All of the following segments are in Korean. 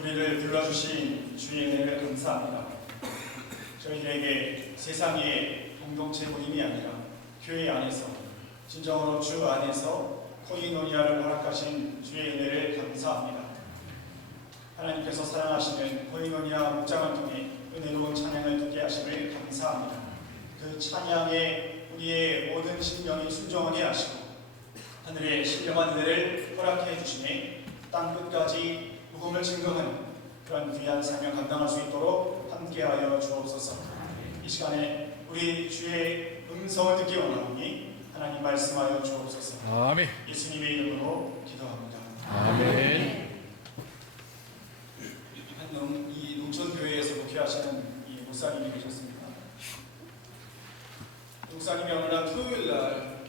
우리를 불러주신 주의 은혜를 감사합니다. 저희들에게 세상의 공동체 모임이 아니라 교회 안에서 진정으로 주 안에서 코이노니아를 허락하신 주의 은혜를 감사합니다. 하나님께서 사랑하시는 코이노니아 목장을 통해 은혜로운 찬양을 듣게 하심을 감사합니다. 그 찬양에 우리의 모든 심령이 순종하게 하시고 하늘의 신령한 은혜를 허락해 주시니 땅끝까지 복음을 증거하는 그런 귀한 사명 감당할 수 있도록 함께하여 주옵소서. 이 시간에 우리 주의 음성을 듣기 원하오니 하나님 말씀하여 주옵소서. 아멘. 예수님의 이름으로 기도합니다. 아멘. 이 농촌교회에서 목회하시는 이 목사님이 계셨습니다. 목사님이 어느 날 토요일 날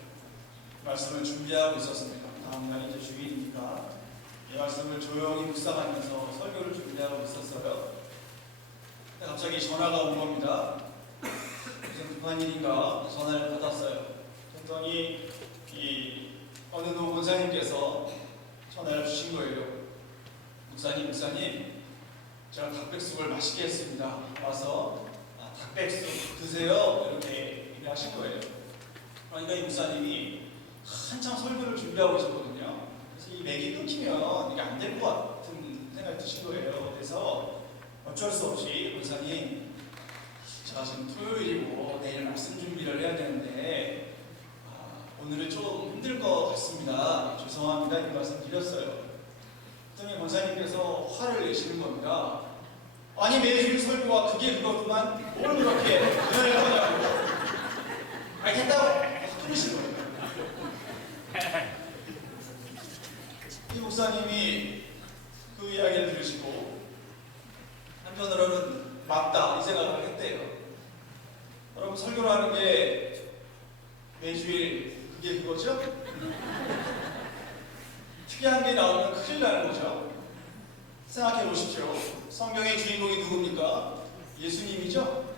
말씀을 준비하고 있었습니다. 다음 날 이제 주일이니까 이 말씀을 조용히 묵상하면서 설교를 준비하고 있었어요. 근데 갑자기 전화가 온 겁니다. 무슨 급한 일인가 전화를 받았어요. 그랬더니 어느 노원사님께서 전화를 주신 거예요. 목사님, 제가 닭백숙을 맛있게 했습니다. 와서 닭백숙 드세요. 이렇게 얘기하신 거예요. 그러니까 이 목사님이 한참 설교를 준비하고 계셨거든요. 그래서 이 맥이 끊기면 이게 안 될 것 같은 생각이 드신 거예요. 그래서 어쩔 수 없이 목사님, 제가 지금 토요일이고 내일 말씀 준비를 해야 되는데 오늘은 좀 힘들 것 같습니다. 죄송합니다. 이 말씀 드렸어요. 그랬더니 권사님께서 화를 내시는 겁니다. 아니 매주일 설교가 그게 그거구만 뭘 그렇게 은혜를 하냐고. 알겠다고 끊으신 거예요. 이 목사님이 그 이야기를 들으시고 한편으로는 맞다 이 생각을 했대요. 여러분 설교를 하는 게 매주일 그게 그거죠? 특이한 게 나오면 큰일 나는 거죠. 생각해 보십시오. 성경의 주인공이 누굽니까? 예수님이죠?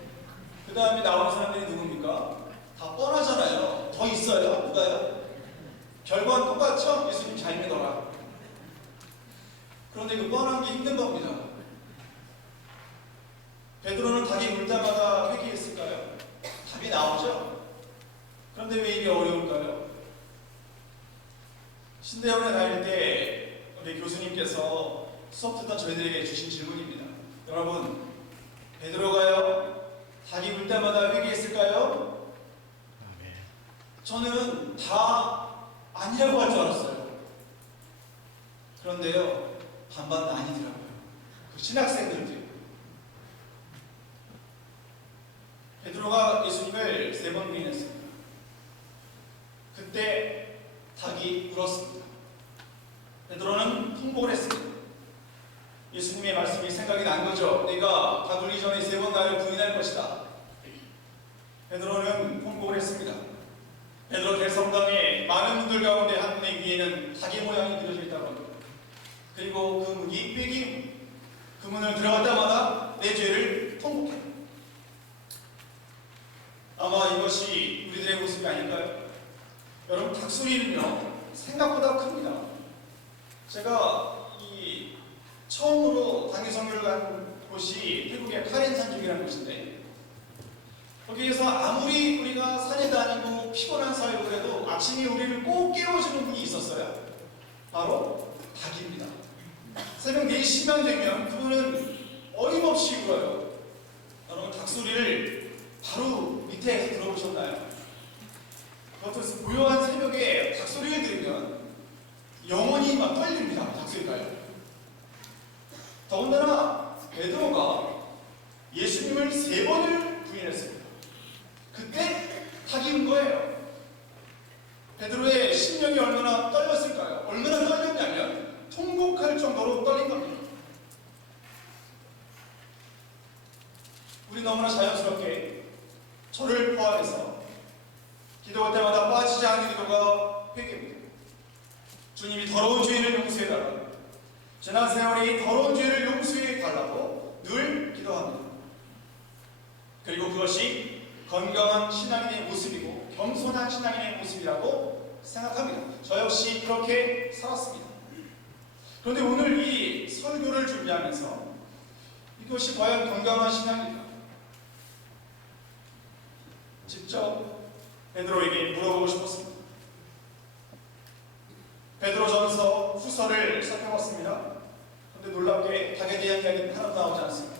그 다음에 나오는 사람들이 누굽니까? 다 뻔하잖아요. 더 있어요? 누가요? 결과는 똑같죠? 예수님 잘 믿어라. 그런데 그 뻔한 게 힘든 겁니다. 베드로는 닭이 물 때마다 회개했을까요? 답이 나오죠? 그런데 왜 이게 어려울까요? 신대원에 다닐 때 우리 교수님께서 수업 듣던 저희들에게 주신 질문입니다. 여러분, 베드로가요? 닭이 물 때마다 회개했을까요? 저는 다 아니라고 할 줄 알았어요. 그런데요, 반반 아니더라고요. 그 신학생들도요. 베드로가 예수님을 3번 부인했습니다. 그때 닭이 울었습니다. 베드로는 통곡을 했습니다. 예수님의 말씀이 생각이 난 거죠. 내가 닭 울기 전에 3번 나를 부인할 것이다. 베드로는 통곡을 했습니다. 베드로 대성당에 많은 문들 가운데 한 문의 위에는 닭의 모양이 그려져 있다고 합니다. 그리고 그 문이 폐기, 그 문을 들어갈 때마다 내 죄를 통곡합니다. 아마 이것이 우리들의 모습이 아닐까요? 여러분, 닭소리는요 생각보다 큽니다. 제가 처음으로 단기선교를 간 곳이 태국의 카렌산족이라는 곳인데, 거기에서 아무리 우리가 산에 다니고 피곤한 사회로 그래도 아침에 우리를 꼭 깨워주는 분이 있었어요. 바로 닭입니다. 새벽 4시만 되면 그분은 어림없이 울어요. 여러분, 닭소리를 바로 밑에서 들어보셨나요? 그것도 고요한 새벽에 닭소리를 들으면 영혼이 막 떨립니다. 닭소리가요. 더군다나 베드로가 예수님을 3번을 부인했습니다. 그때 닭이 운 거예요. 베드로의 심령이 얼마나 떨렸을까요? 얼마나 떨렸냐면 통곡할 정도로 떨린 겁니다. 우리 너무나 자연스럽게 저를 포함해서 기도할 때마다 빠지지 않는 기도가 회개입니다. 주님이 더러운 죄를 용서해달라고, 지난 세월이 더러운 죄를 용서해달라고 늘 기도합니다. 그리고 그것이 건강한 신앙인의 모습이고 겸손한 신앙인의 모습이라고 생각합니다. 저 역시 그렇게 살았습니다. 그런데 오늘 이 설교를 준비하면서 이것이 과연 건강한 신앙일까? 직접 베드로에게 물어보고 싶었습니다. 베드로전서 후서를 살펴봤습니다. 그런데 놀랍게 닭에 대한 이야기는 하나도 나오지 않습니다.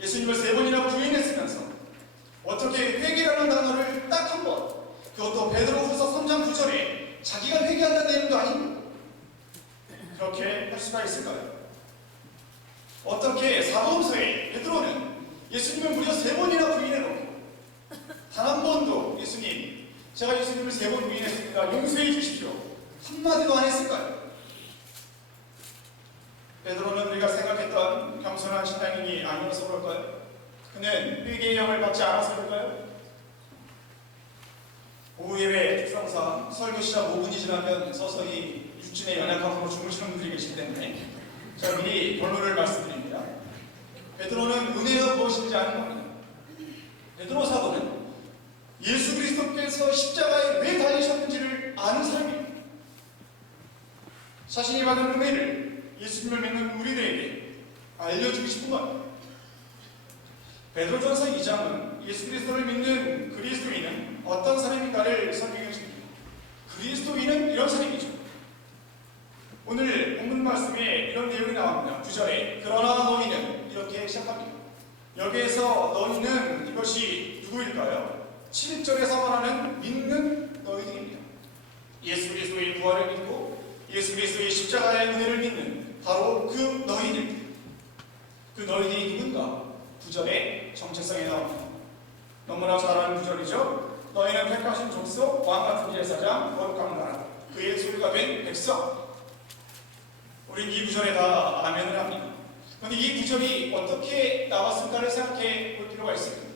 예수님을 3번이나 부인했으면서 어떻게 회개라는 단어를 딱 한 번, 그것도 베드로후서 3장 9절에 자기가 회개한다는 내용도 아닙니다. 그렇게 할 수가 있을까요? 어떻게 사도행서에 베드로는 예수님을 무려 3번이나 부인해놓고 단 한 번도 예수님, 제가 예수님을 3번 부인했으니까 용서해 주십시오, 한마디도 안 했을까요? 베드로는 우리가 생각했던 겸손한 신앙인이 아니어서 그럴까요? 그는 회개의 영을 받지 않아서일까요? 오후 예배 특성상 설교 시작 5분이 지나면 서서히 육진의 연약함으로 주무시는 분들이 계시기 때문에 제가 미리 결론을 말씀드립니다. 베드로는 은혜가 무엇인지 아는 겁니다. 베드로 사도는 예수 그리스도께서 십자가에 왜 달리셨는지를 아는 사람입니다. 자신이 받은 은혜를 예수님을 믿는 우리들에게 알려주고 싶은 겁니다. 베드로전서 2장은 예수 그리스도를 믿는 그리스도인은 어떤 사람인가를 설명해 줍니다. 그리스도인은 이런 사람이죠. 오늘 본문 말씀에 이런 내용이 나옵니다. 9절에 그러나 너희는 이렇게 시작합니다. 여기에서 너희는 이것이 누구일까요? 7절에서 말하는 믿는 너희들입니다. 예수 그리스도의 부활을 믿고 예수 그리스도의 십자가의 은혜를 믿는 바로 그 너희들. 그 너희들이 누군가? 9절에 정체성이 나옵니다. 너무나 잘 아는 9절이죠. 너희는 택하신 족속, 왕같은 제사장, 거룩한 나라, 그의 소유가 된 백성. 우린 이 9절에 다 아멘을 합니다. 그런데 이 9절이 어떻게 나왔을까를 생각해 볼 필요가 있습니다.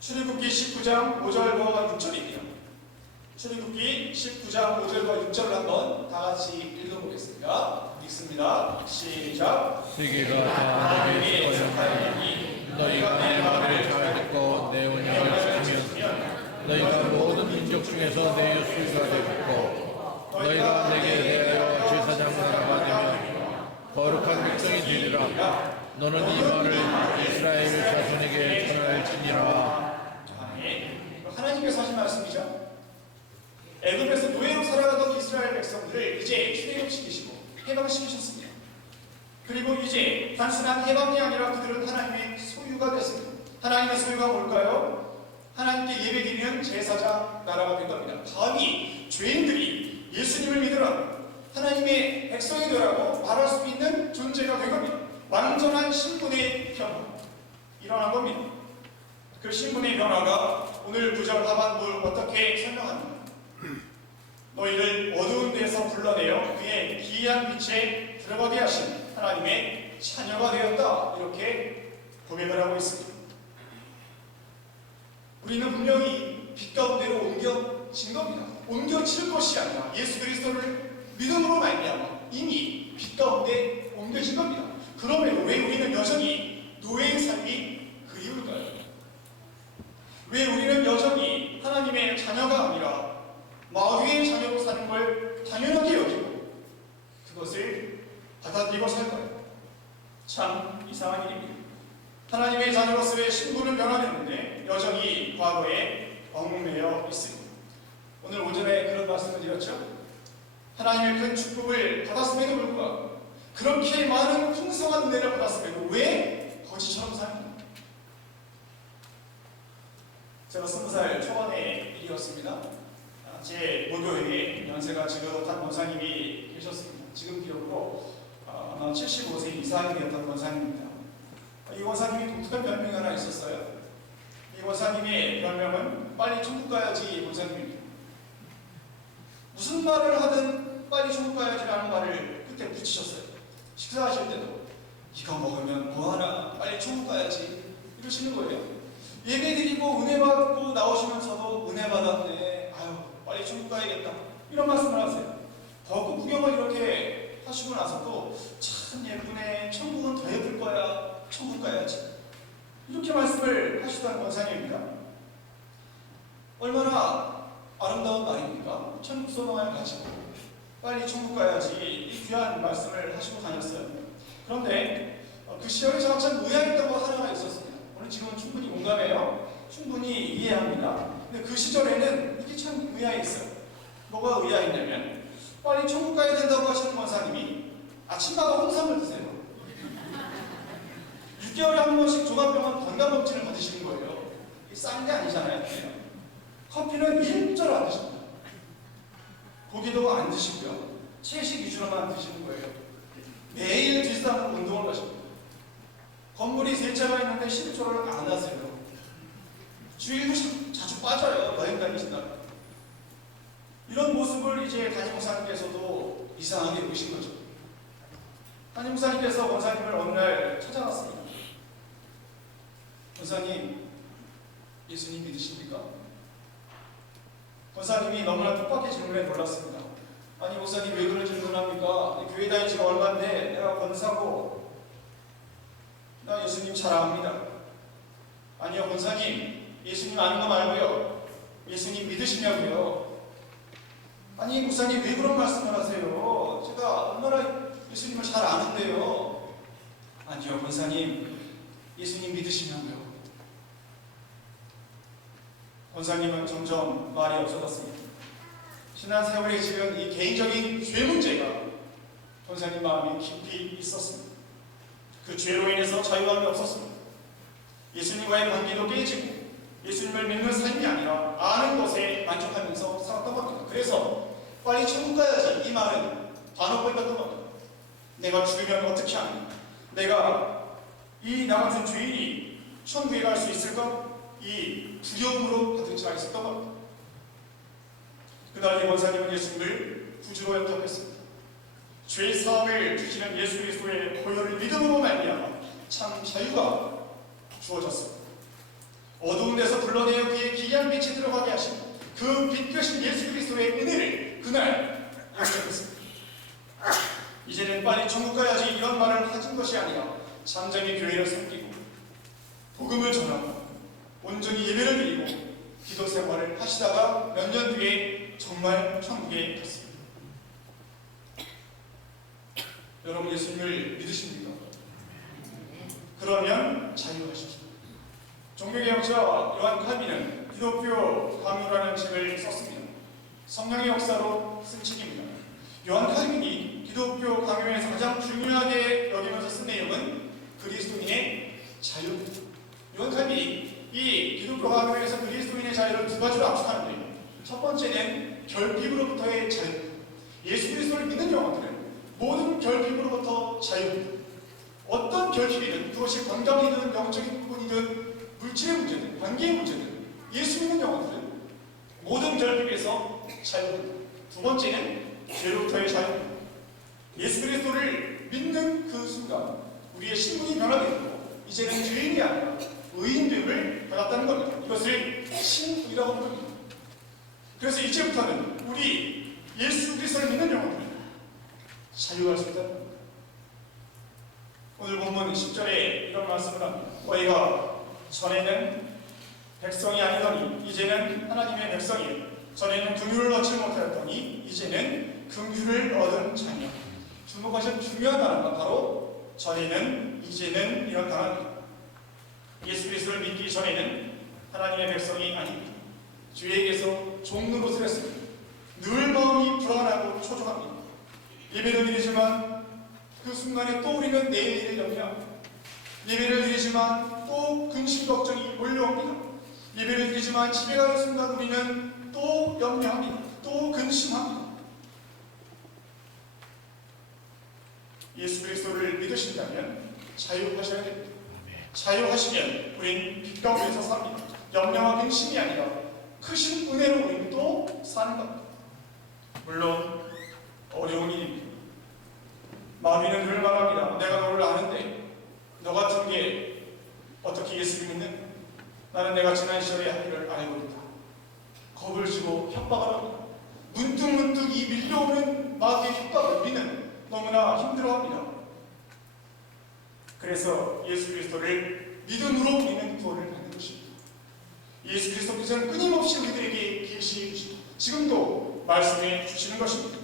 출애굽기 19장 5절과 6절입니다. 출애굽기 19장 5절과 6절을 한번 다 같이 읽어보겠습니다. 읽습니다. 시작. 시기가 다 내게 있어야 너희가 내 말을 잘 듣고 내 언약을 지키면 너희가 모든 민족 중에서 내 수가 되겠고 너희가 내게 대하여 제사장을 되면 거룩한 백성이 되리라. 너는 이 말을 이스라엘 자손에게 전할지니라. 하나님께서 하신 말씀이죠. 애굽에서 노예로 살아가던 이스라엘 백성들을 이제 출애굽시키시고 해방시키셨습니다. 그리고 이제 단순한 해방이 아니라 그들은 하나님의 소유가 됐습니다. 하나님의 소유가 뭘까요? 하나님께 예배드리는 제사장 나라가 된 겁니다. 감히 죄인들이 예수님을 믿으라, 하나님의 백성이 되라고 말할 수 있는 존재가 된 겁니다. 완전한 신분의 변화 일어난 겁니다. 그 신분의 변화가 오늘 9절 하반부를 어떻게 설명합니까? 너희를 어두운 데서 불러내어 그의 기이한 빛에 들어가게 하신 하나님의 자녀가 되었다, 이렇게 고백을 하고 있습니다. 우리는 분명히 빛 가운데로 옮겨진 겁니다. 옮겨질 것이 아니라 예수 그리스도를 믿음으로 말미암아 이미 빛 가운데 옮겨진 겁니다. 그럼에도 왜 우리는 여전히 노예의 삶이 그리울까요? 왜 우리는 여전히 하나님의 자녀가 아니라 마귀의 자녀로 사는 걸 당연하게 여기고 그것을 받아들이고 살까요? 참 이상한 일입니다. 하나님의 자녀로서의 신분은 변화됐는데 여전히 과거에 얽매여 있습니다. 오늘 오전에 그런 말씀을 드렸죠. 하나님의 큰 축복을 받았음에도 불구하고 그렇게 많은 풍성한 은혜를 받았음에도 왜 거지처럼 삽니까? 제가 20살 초반의 일이었습니다. 제 모교회에 연세가 지긋한 권사님이 계셨습니다. 지금 기록으로 아마 75세 이상이 되었던 권사님입니다. 이 권사님이 독특한 별명이 하나 있었어요. 이 권사님의 별명은 빨리 천국 가야지 권사님입니다. 무슨 말을 하든 빨리 천국 가야지라는 말을 그때 붙이셨어요. 식사하실 때도 이거 먹으면 뭐하나 빨리 천국 가야지 이러시는 거예요. 예배드리고 은혜 받고 나오시면서도 은혜 받았네, 아유 빨리 천국 가야겠다, 이런 말씀을 하세요. 벚꽃 구경을 이렇게 하시고 나서도 참 예쁘네, 천국은 더 예쁠 거야, 천국 가야지, 이렇게 말씀을 하시던 권사님입니다. 얼마나 아름다운 말입니까? 천국 소망을 가지고 빨리 천국 가야지 이 귀한 말씀을 하시고 다녔어요. 그런데 그 시절에 저가 참 의아했던 거 하나가 있었습니다. 오늘 지금은 충분히 공감해요. 충분히 이해합니다. 근데 그 시절에는 이게 참 의아했어요. 뭐가 의아했냐면 빨리 천국 가야 된다고 하시는 권사님이 아침마다 홍삼을 드세요. 6개월에 한 번씩 조각병원 건강검진을 받으시는 거예요. 싼 게 아니잖아요. 커피는 일절 안 드십니다. 고기도 안 드시고요. 채식 위주로만 드시는 거예요. 매일 뒷산으로 운동을 가십니다. 건물이 3채가 있는데 11조를 안 하세요. 주일도 자주 빠져요. 여행 다니신다고. 이런 모습을 이제 담임 목사님께서도 이상하게 보신 거죠. 담임 목사님께서 권사님을 어느 날 찾아갔습니다. 권사님, 예수님 믿으십니까? 권사님이 너무나 뜻밖의 질문에 놀랐습니다. 아니 목사님 왜 그런 질문을 합니까? 교회 다닌 지가 얼마인데 내가 권사고 나 예수님 잘 압니다. 아니요 권사님, 예수님 아는 거 말고요. 예수님 믿으시냐고요? 아니 목사님 왜 그런 말씀을 하세요? 제가 얼마나 예수님을 잘 아는데요. 아니요 권사님, 예수님 믿으시냐고요? 권사님은 점점 말이 없어졌습니다. 지난 세월에 지은 이 개인적인 죄 문제가 권사님 마음에 깊이 있었습니다. 그 죄로 인해서 자유함이 없었습니다. 예수님과의 관계도 깨지고 예수님을 믿는 삶이 아니라 아는 것에 만족하면서 살았던 겁니다. 그래서 빨리 천국 가야지 이 말은 반어법이었던 겁니다. 내가 죽으면 어떻게 하니? 내가 이 나 같은 죄인이 천국에 갈 수 있을까? 이 두려움으로 가득 차 있었던 겁니다. 그날 이 권사님은 예수님을 구주로 영접했습니다. 죄 사함을 주시는 예수 그리스도의 보혈을 믿음으로 말미암아 참 자유가 주어졌습니다. 어두운 데서 불러내어 그의 기이한 빛에 들어가게 하신 그 빛 되신 예수 그리스도의 은혜를 그날 영접했습니다. 이제는 빨리 천국 가야지 이런 말을 하신 것이 아니라 잠잠히 교회를 섬기고 복음을 전하고 온전히 예배를 드리고 기도 생활을 하시다가 몇 년 뒤에 정말 천국에 갔습니다. 여러분 예수님을 믿으십니까? 그러면 자유하십시오. 종교개혁자 요한 칼빈은 기독교 강요라는 책을 썼습니다. 성령의 역사로 쓴 책입니다. 요한 칼빈이 기독교 강요에서 가장 중요하게 여기면서 쓴 내용은 그리스도인의 자유입니다. 요한 칼빈이 이 기독교 강요에서 그리스도인의 자유를 두 가지로 압축하는데요. 첫 번째는 결핍으로부터의 자유. 예수 그리스도를 믿는 영혼들은 모든 결핍으로부터 자유입니다. 어떤 결핍이든 그것이 건강이든 영적인 부분이든 물질의 문제든 관계의 문제든 예수 믿는 영혼들은 모든 결핍에서 자유입니다. 두 번째는 죄로부터의 자유입니다. 예수 그리스도를 믿는 그 순간 우리의 신분이 변화되고 이제는 죄인이 아니라 의인됨을 받았다는 겁니다. 이것을 신이라고 부릅니다. 그래서 이제부터는 우리 예수 그리스도를 믿는 영혼들은 자유할 수 있다는 겁니다. 오늘 본문 10절에 이런 말씀을 합니다. 너희가 전에는 백성이 아니더니 이제는 하나님의 백성이요 전에는 긍휼을 얻지 못하였더니 이제는 긍휼을 얻은 자녀. 주목하신 중요한 단어가 바로 전에는 이제는 이런 단어입니다. 예수 그리스도를 믿기 전에는 하나님의 백성이 아닙니다. 주에게서 종 노릇을 했습니다. 늘 마음이 불안하고 초조합니다. 예배를 드리지만 그 순간에 또 우리는 내일 일을 염려합니다. 예배를 드리지만 또 근심 걱정이 몰려옵니다. 예배를 드리지만 집에 가는 순간 우리는 또 염려합니다. 또 근심합니다. 예수 그리스도를 믿으신다면 자유하셔야 됩니다. 자유하시면 우린 빛 가운데서 삽니다. 염려와 근심이 아니라 크신 은혜로 우리는 또 사는 겁니다. 물론 어려운 일입니다. 마귀는 늘 말합니다. 내가 너를 아는데 너 같은 게 어떻게 예수를 믿는? 나는 내가 지난 시절에 한 일을 알고 있다. 겁을 주고 협박을 합니다. 문득문득 이 밀려오는 마귀의 협박을 우리는 너무나 힘들어합니다. 그래서 예수 그리스도를 믿음으로 우리는 구원을 받는 것입니다. 예수 그리스도께서는 끊임없이 우리들에게 계시해 주시고 지금도 말씀해 주시는 것입니다.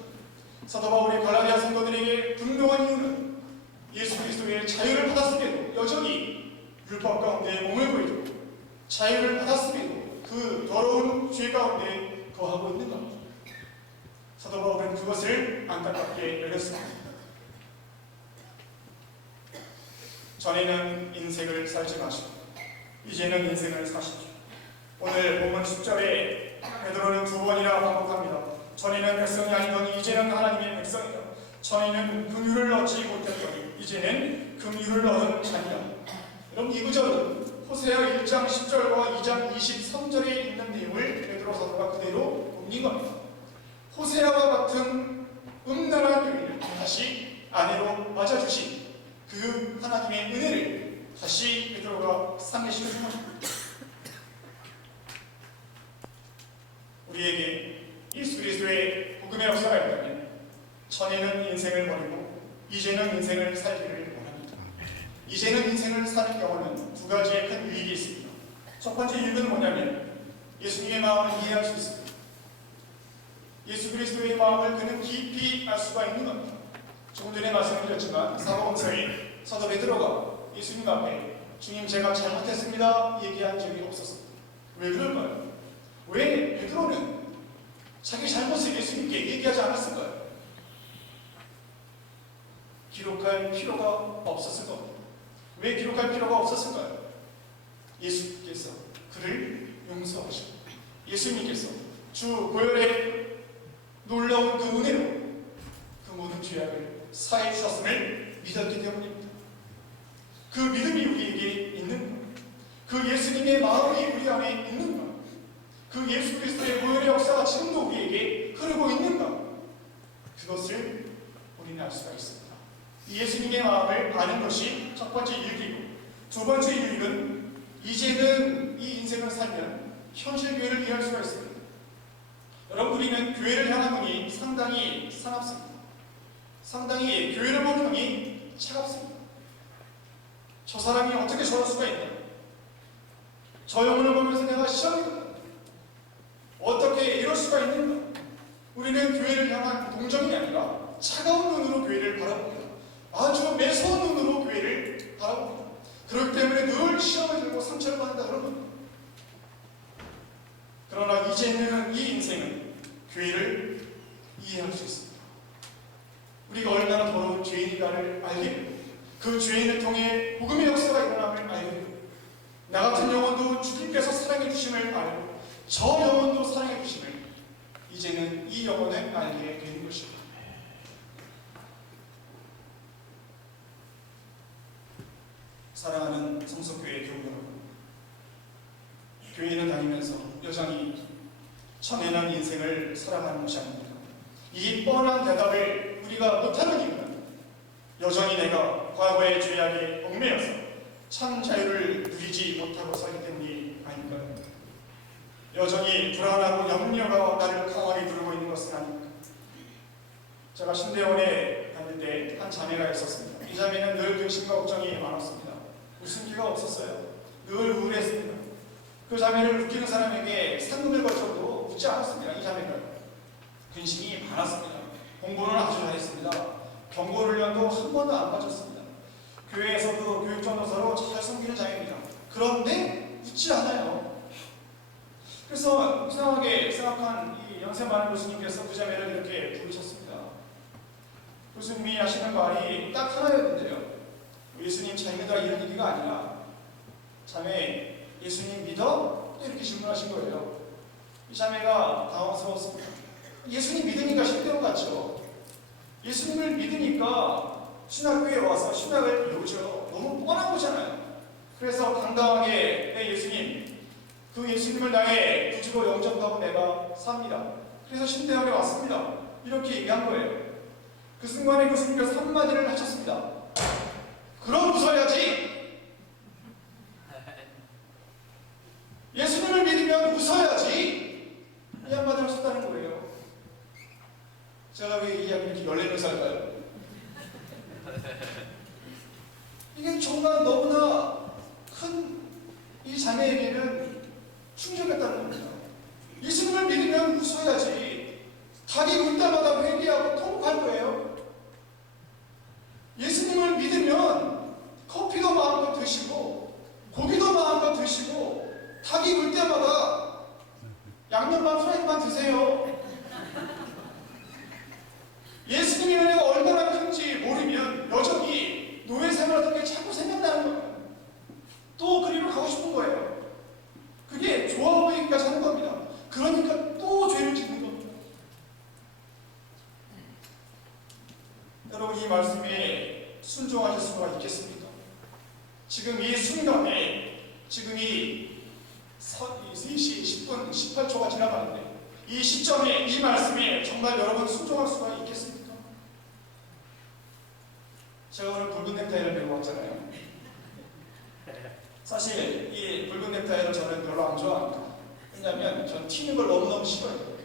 사도 바울이 갈라디아 성도들에게 분노한 이유는 예수 그리스도의 자유를 받았음에도 여전히 율법 가운데 몸을 보이고 자유를 받았음에도 그 더러운 죄 가운데 거하고 있는 겁니다. 사도 바울은 그것을 안타깝게 여겼습니다. 전에는 인생을 살지 마시고 이제는 인생을 사십시오. 오늘 본문 10절에 베드로는 2번이나 반복합니다. 전에는 백성이 아니더니 이제는 하나님의 백성이다. 전에는 긍휼을 얻지 못했더니 이제는 긍휼을 얻은 자니라. 여러분, 이 구절은 호세아 1장 10절과 2장 23절에 있는 내용을 베드로 사도가 그대로 옮긴 겁니다. 호세아와 같은 음란한 여인을 다시 아내로 맞아주신 그 하나님의 은혜를 다시 베드로가 상기시켜준 것입니다. 우리에게 예수 그리스도의 복음의 역사가 있다면 전에는 인생을 버리고 이제는 인생을 살기를 원합니다. 이제는 인생을 사는 경우는 두 가지의 큰 유익이 있습니다. 첫 번째 유익은 뭐냐면 예수님의 마음을 이해할 수 있습니다. 예수 그리스도의 마음을 그는 깊이 알 수가 있는 겁니다. 조금 전에 말씀드렸지만 사도행서에 사도 베드로가 예수님 앞에 주님 제가 잘못했습니다 얘기한 적이 없었습니다. 왜 그럴까요? 왜 베드로는 자기 잘못을 예수님께 얘기하지 않았을까요? 기록할 필요가 없었을 겁니다. 왜 기록할 필요가 없었을까요? 예수님께서 그를 용서하시고 예수님께서 주 고열의 놀라운 그 은혜로 그 모든 죄악을 사해 주셨음을 믿었기 때문입니다. 그 믿음이 우리에게 있는 것, 그 예수님의 마음이 우리 안에 있는 것, 그 예수 그리스도의 보혈의 역사가 지금도 우리에게 흐르고 있는 것, 그것을 우리는 알 수가 있습니다. 이 예수님의 마음을 아는 것이 첫 번째 유익이고, 두 번째 유익은 이제는 이 인생을 살면 현실 교회를 이해할 수가 있습니다. 여러분, 우리는 교회를 향한 눈이 상당히 사납습니다. 상당히 교회를 보는 눈이 차갑습니다. 저 사람이 어떻게 저럴 수가 있냐? 저 영혼을 보면서 내가 시험이다. 어떻게 이럴 수가 있는가? 우리는 교회를 향한 동정이 아니라 차가운 눈으로 교회를 바라봅니다. 아주 매서운 눈으로 교회를 바라봅니다. 그렇기 때문에 늘 시험을 들고 상처를 받는다 그런 겁니다. 그러나 이제는 이 인생은 교회를 이해할 수 있습니다. 우리가 얼마나 더러운 죄인인가를 알게 되고 그 죄인을 통해 복음의 역사가 일어남을 알게 되고 나 같은 영혼도 주님께서 사랑해 주심을 알고 저 영혼도 사랑해 주심을 이제는 이 영혼을 알게 되는 것입니다. 사랑하는 성서교회 교우 여러분, 교회는 다니면서 여전히 처내는 인생을 살아가는 것이 아닙니다. 이 뻔한 대답을 우리가 못하는 이유는 여전히 내가 과거의 죄악에 얽매여서 참 자유를 누리지 못하고 살기 때문이 아닐까요? 여전히 불안하고 염려가 나를 강하게 누르고 있는 것은 아닙니까? 제가 신대원에 다닐 때 한 자매가 있었습니다. 이 자매는 늘 근심과 걱정이 많았습니다. 웃을 기가 없었어요. 늘 우울했습니다. 그 자매를 웃기는 사람에게 상금을 걸쳐도 웃지 않았습니다. 이 자매가 근심이 많았습니다. 공부는 아주 잘했습니다. 경고훈련도 한 번도 안 빠졌습니다. 교회에서도 교육전도사로 잘 섬기는 자매입니다. 그런데 웃지 않아요. 그래서 이상하게 생각한 이 연세 많은 교수님께서 그 자매를 이렇게 부르셨습니다. 교수님이 하시는 말이 딱 하나였는데요. 예수님 잘 믿어 이런 얘기가 아니라 자매 예수님 믿어? 이렇게 질문하신 거예요. 이 자매가 당황스러웠습니다. 예수님 믿으니까 신대원 같죠. 예수님을 믿으니까 신학교에 와서 신학을 배우죠. 너무 뻔한 거잖아요. 그래서 당당하게 네 예수님, 그 예수님을 나의 구주로 영접하고 내가 삽니다. 그래서 신대원에 왔습니다. 이렇게 얘기한 거예요. 그 순간에 교수님께서 한마디를 하셨습니다. 그럼 웃어야지. 예수님을 믿으면 웃어야지. 이 한마디를 하셨다는 거예요. 제가 왜 이 이야기를 이렇게 14살까요? 이게 정말 너무나 큰 이 자매에게는 충격이었다는 겁니다. 예수님을 믿으면 웃어야지. 닭이 울 때마다 회개하고 통곡할 이 말씀에 순종하실 수가 있겠습니까? 지금 이 순간에 지금 이 3시 10분 18초가 지나가는데 이 시점에 이 말씀에 정말 여러분 순종할 수가 있겠습니까? 제가 오늘 붉은 넥타이를 메고 왔잖아요. 사실 이 붉은 넥타이를 저는 별로 안 좋아합니다. 왜냐하면 전 튀는 걸 너무너무 싫어해요.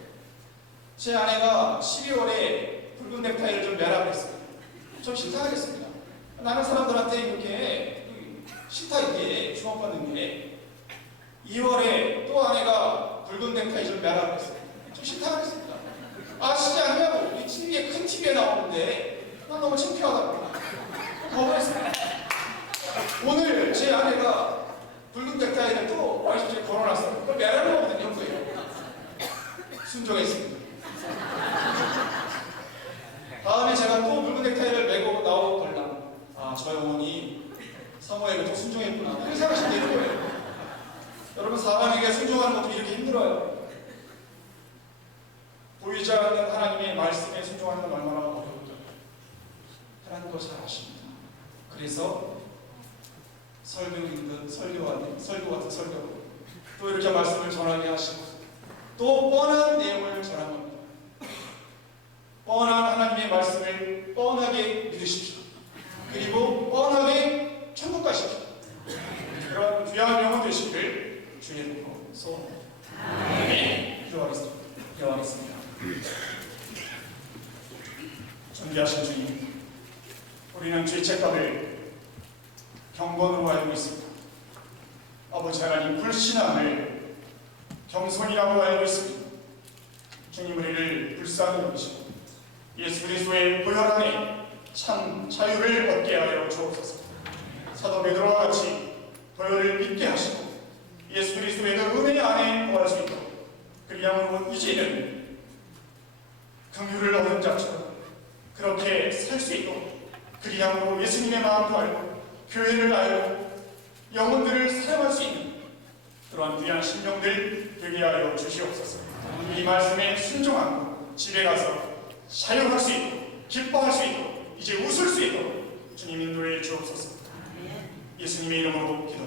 제 아내가 12월에 붉은 넥타이를 좀 매라 그랬어요. 좀 싫다하겠습니다. 나는 사람들한테 이렇게 싫다 이게 주목받는 게 2월에 또 아내가 붉은 넥타이 좀 매라 그랬어요. 좀 싫다하겠습니다. 아시지 않냐고 이 TV에 큰 TV에 나오는데 난 너무 창피하다고 거부했습니다. 오늘 제 아내가 붉은 넥타이를 또 와이셔츠에 걸어놨어요. 그걸 매라는 거거든요. 그거예요. 순종했습니다. 다음에 제가 또 붉은 넥타이를 메고 나오걸랑 저희 어머니 사모에게 또 순종했구나 그렇게 생각하시면 되는 거예요. 여러분 사람에게 순종하는 것도 이렇게 힘들어요. 보이지 않는 하나님의 말씀에 순종하는 건 얼마나 어려운지 하나님 걸 잘 아십니다. 그래서 설교 같은 설교로 또 이렇게 말씀을 전하게 하시고 또 뻔한 내용을 전한 겁니다. 뻔한 하나님의 말씀을 뻔하게 믿으십시오. 그리고 뻔하게 천국 가십시오. 그런 귀한 영혼 되시기를 주의 이름으로 소원합니다. 아멘. 기도하겠습니다. 존귀하신 주님, 우리는 죄책감을 경건으로 알고 있습니다. 아버지 하나님, 불신앙을 겸손이라고 알고 있습니다. 주님, 우리를 불쌍히 여기시고 예수 그리스도의 보혈 안에 참 자유를 얻게 하여 주옵소서. 사도 베드로와 같이 보혈을 믿게 하시고 예수 그리스도의 그 은혜 안에 거할 수 있도록 그리함으로 이제는 긍휼을 얻은 자처럼 그렇게 살 수 있도록 그리함으로 예수님의 마음도 알고 교회를 알고 영혼들을 사랑할 수 있는 그러한 귀한 심령들 되게 하여 주시옵소서. 이 말씀에 순종하고 집에 가서 자유할 수 있도록 기뻐할 수 있도록 이제 웃을 수 있도록 주님 인도해 주옵소서. 예수님의 이름으로 기도